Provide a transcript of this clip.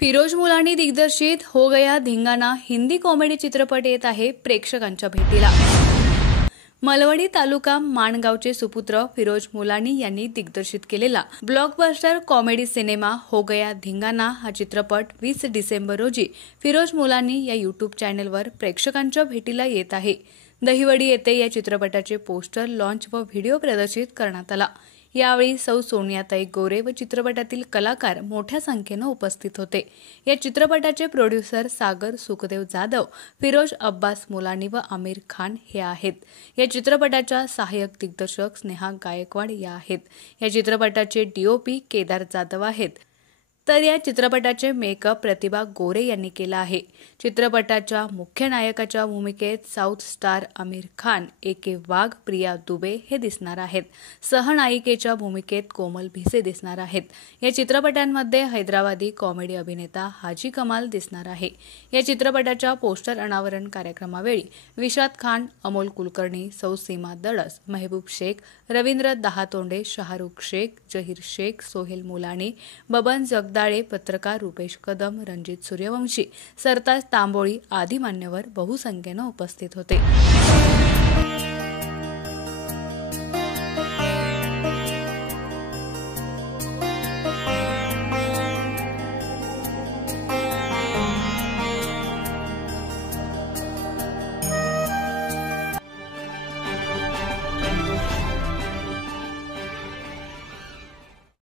फिरोज मुलानी दिग्दर्शित हो गया धिंगाणा हिंदी कॉमेडी चित्रपट येत आहे प्रेक्षकांच्या भेटीला। मलवडी तालुका माणगावचे सुपुत्र फिरोज मुलानी यांनी दिग्दर्शित केलेला ब्लॉकबस्टर कॉमेडी सिनेमा हो गया धिंगाणा हा चित्रपट 20 डिसेंबर रोजी फिरोज मुलानी या यूट्यूब चॅनलवर प्रेक्षकांच्या भेटीला येत आहे। दहिवडी येथे या चित्रपटाचे पोस्टर लॉन्च व व्हिडिओ प्रदर्शित करण्यात आला। यावेळी सौ सोनियाताई गोरे व चित्रपटातील कलाकार मोठ्या संख्येने उपस्थित होते। या चित्रपटाचे प्रोड्युसर सागर सुखदेव जाधव, फिरोज अब्बास मुलानी व आमिर खान हे आहेत। या चित्रपटाच्या सहाय्यक दिग्दर्शक स्नेहा गायकवाड या आहेत। या चित्रपटाचे डीओपी केदार जाधव आहेत, तर या चित्रपटाचे मेकअप प्रतिभा गोरे यांनी केला आहे। चित्रपटाच्या मुख्य नायकाच्या भूमिकेत साऊथ स्टार आमिर खान, एके वाघ, प्रिया दुबे हे दिसणार आहेत। सहनायिकेच्या भूमिकेत कोमल भिसे दिसणार आहेत। या चित्रपटांमध्ये हैदराबादी कॉमेडी अभिनेता हाजी कमाल दिसणार आहे। या चित्रपटाच्या पोस्टर अनावरण कार्यक्रमावेळी विशाद खान, अमोल कुलकर्णी, सौ सीमा दडस, महबूब शेख, रवींद्र दहातोंडे, शाहरुख शेख, जहीर शेख, सोहेल मुलानी, बबन जगदाळे, पत्रकार रुपेश कदम, रणजित सूर्यवंशी, सरताज तांबोळी आदी मान्यवर बहुसंख्येने उपस्थित होते।